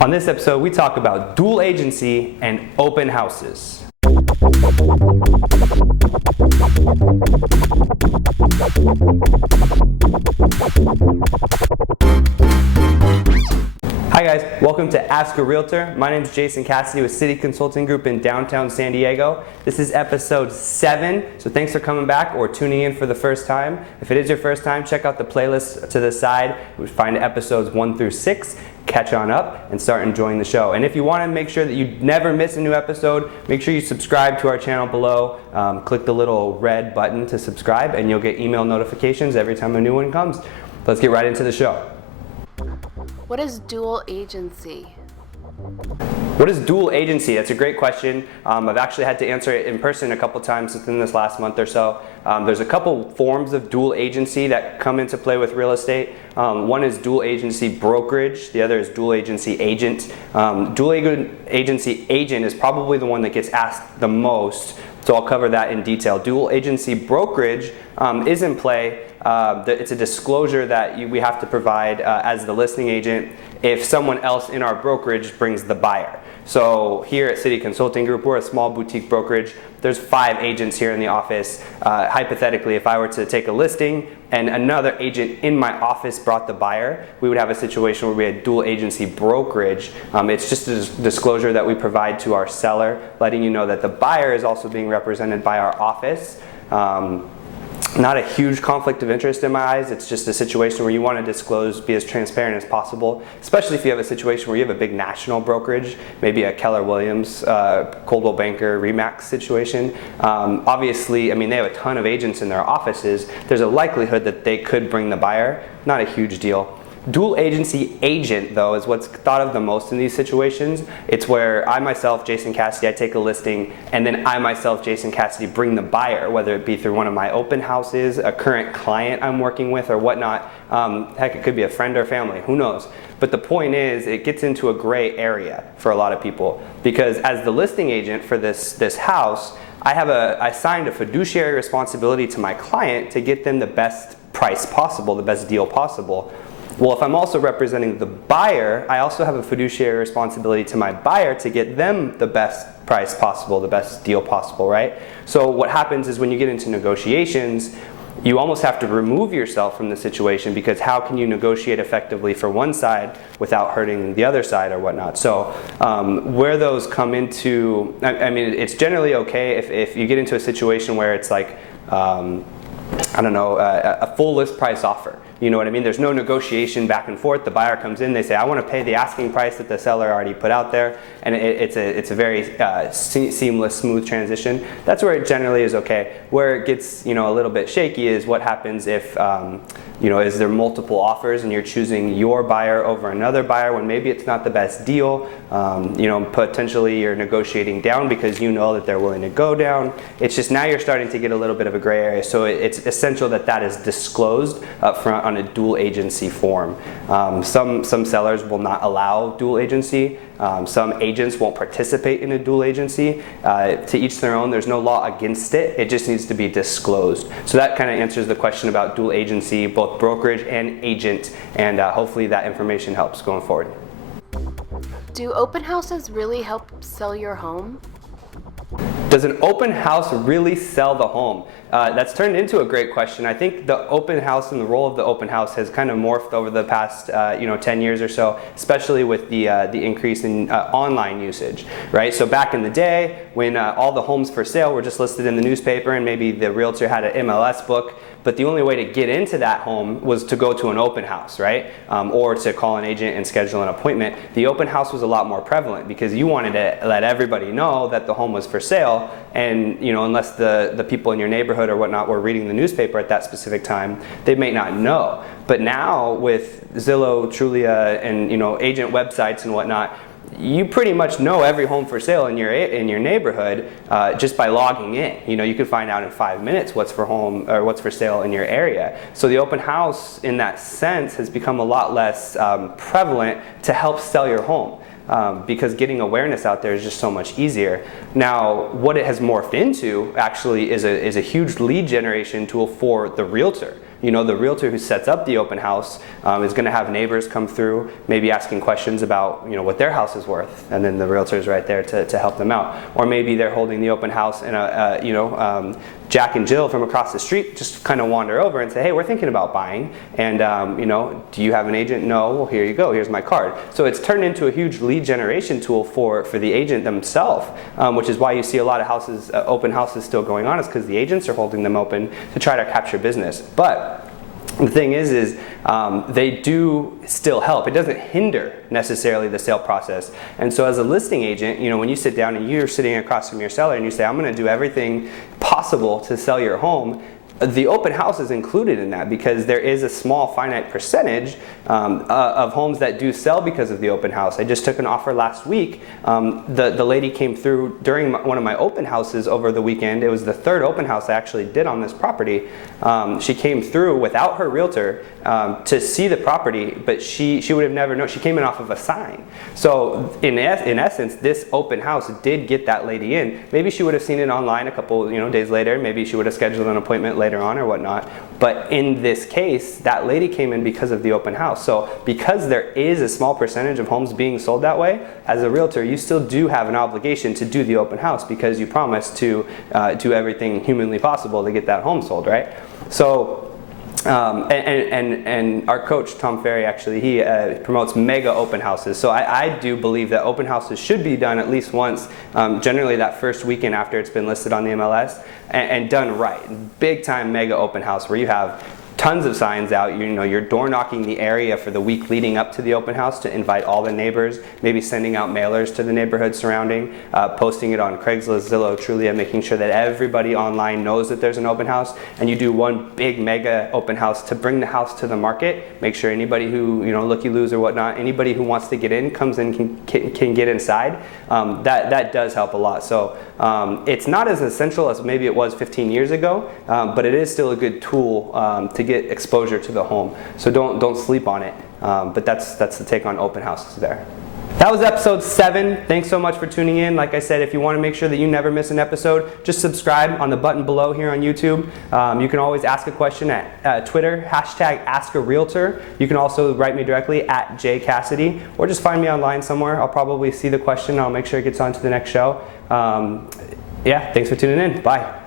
On this episode, we talk about dual agency and open houses. Hi guys, welcome to Ask a Realtor. My name is Jason Cassidy with City Consulting Group in downtown San Diego. This is episode 7, so thanks for coming back or tuning in for the first time. If it is your first time, check out the playlist to the side. We find episodes 1 through 6. Catch on up and start enjoying the show. And if you want to make sure that you never miss a new episode, make sure you subscribe to our channel below. Click the little red button to subscribe and you'll get email notifications every time a new one comes. Let's get right into the show. What is dual agency? What is dual agency? That's a great question. I've actually had to answer it in person a couple times within this last month or so. There's a couple forms of dual agency that come into play with real estate. One is dual agency brokerage. The other is dual agency agent. Dual agency agent is probably the one that gets asked the most, so I'll cover that in detail. Dual agency brokerage is in play. It's a disclosure that we have to provide as the listing agent if someone else in our brokerage brings the buyer. So here at City Consulting Group, we're a small boutique brokerage. There's 5 agents here in the office. Hypothetically, if I were to take a listing and another agent in my office brought the buyer, we would have a situation where we had dual agency brokerage. It's just a disclosure that we provide to our seller, letting you know that the buyer is also being represented by our office. Not a huge conflict of interest in my eyes. It's just a situation where you want to disclose, be as transparent as possible, especially if you have a situation where you have a big national brokerage, maybe a Keller Williams, Coldwell Banker, Remax situation. Obviously, I mean, they have a ton of agents in their offices. There's a likelihood that they could bring the buyer. Not a huge deal. Dual agency agent, though, is what's thought of the most in these situations. It's where I myself, Jason Cassidy, I take a listing, and then I myself, Jason Cassidy, bring the buyer, whether it be through one of my open houses, a current client I'm working with, or whatnot. Heck, it could be a friend or family, who knows? But the point is, it gets into a gray area for a lot of people, because as the listing agent for this house, I signed a fiduciary responsibility to my client to get them the best price possible, the best deal possible. Well, if I'm also representing the buyer, I also have a fiduciary responsibility to my buyer to get them the best price possible, the best deal possible, right? So what happens is when you get into negotiations, you almost have to remove yourself from the situation, because how can you negotiate effectively for one side without hurting the other side or whatnot? So where those come into, I mean, it's generally okay if you get into a situation where it's like, I don't know, a full list price offer. You know what I mean? There's no negotiation back and forth. The buyer comes in, they say, I want to pay the asking price that the seller already put out there, and it's a very seamless, smooth transition. That's where it generally is okay. Where it gets, you know, a little bit shaky is what happens if, you know, is there multiple offers and you're choosing your buyer over another buyer when maybe it's not the best deal. You know, potentially you're negotiating down because you know that they're willing to go down. It's just now you're starting to get a little bit of a gray area. So it's essential that that is disclosed up front on a dual agency form. Some sellers will not allow dual agency. Some agents won't participate in a dual agency. To each their own. There's no law against it. It just needs to be disclosed. So that kind of answers the question about dual agency, both brokerage and agent, and hopefully that information helps going forward. Do open houses really help sell your home? Does an open house really sell the home? That's turned into a great question. I think the open house and the role of the open house has kind of morphed over the past 10 years or so, especially with the increase in online usage, right? So back in the day when all the homes for sale were just listed in the newspaper and maybe the realtor had an MLS book, but the only way to get into that home was to go to an open house, right? Or to call an agent and schedule an appointment. The open house was a lot more prevalent because you wanted to let everybody know that the home was for sale, and you know, unless the people in your neighborhood or whatnot were reading the newspaper at that specific time, they may not know. But now with Zillow, Trulia, and you know, agent websites and whatnot, you pretty much know every home for sale in your neighborhood just by logging in. You know, you can find out in 5 minutes what's for home or what's for sale in your area. So the open house, in that sense, has become a lot less prevalent to help sell your home. Because getting awareness out there is just so much easier. Now, what it has morphed into actually is a huge lead generation tool for the realtor. the realtor who sets up the open house is going to have neighbors come through, maybe asking questions about what their house is worth, and then the realtor is right there to help them out. Or maybe they're holding the open house and Jack and Jill from across the street just kind of wander over and say, hey, we're thinking about buying, and do you have an agent? No. Well, here you go, here's my card. So it's turned into a huge lead generation tool for the agent themselves, which is why you see a lot of houses, open houses still going on, is because the agents are holding them open to try to capture business. But the thing is they do still help. It doesn't hinder necessarily the sale process. And so as a listing agent, when you sit down and you're sitting across from your seller and you say, I'm going to do everything possible to sell your home, the open house is included in that, because there is a small finite percentage of homes that do sell because of the open house. I just took an offer last week. The lady came through during one of my open houses over the weekend. It was the third open house I actually did on this property. She came through without her realtor to see the property, but she would have never known. She came in off of a sign. So in essence, this open house did get that lady in. Maybe she would have seen it online a couple days later. Maybe she would have scheduled an appointment later on or whatnot. But in this case, that lady came in because of the open house. So because there is a small percentage of homes being sold that way, as a realtor, you still do have an obligation to do the open house, because you promised to do everything humanly possible to get that home sold, right? So and our coach Tom Ferry, actually, he promotes mega open houses. So I do believe that open houses should be done at least once, generally that first weekend after it's been listed on the MLS, and done right. Big time mega open house where you have tons of signs out, you're door knocking the area for the week leading up to the open house to invite all the neighbors, maybe sending out mailers to the neighborhood surrounding, posting it on Craigslist, Zillow, Trulia, making sure that everybody online knows that there's an open house, and you do one big mega open house to bring the house to the market, make sure anybody who, looky-loos or whatnot, anybody who wants to get in comes in, can get inside. That does help a lot. So it's not as essential as maybe it was 15 years ago, but it is still a good tool to get exposure to the home. So don't sleep on it. But that's the take on open houses there. That was episode 7. Thanks so much for tuning in. Like I said, if you want to make sure that you never miss an episode, just subscribe on the button below here on YouTube. You can always ask a question at Twitter, #AskARealtor. You can also write me directly at jcassidy, or just find me online somewhere. I'll probably see the question. I'll make sure it gets on to the next show. Yeah, thanks for tuning in. Bye.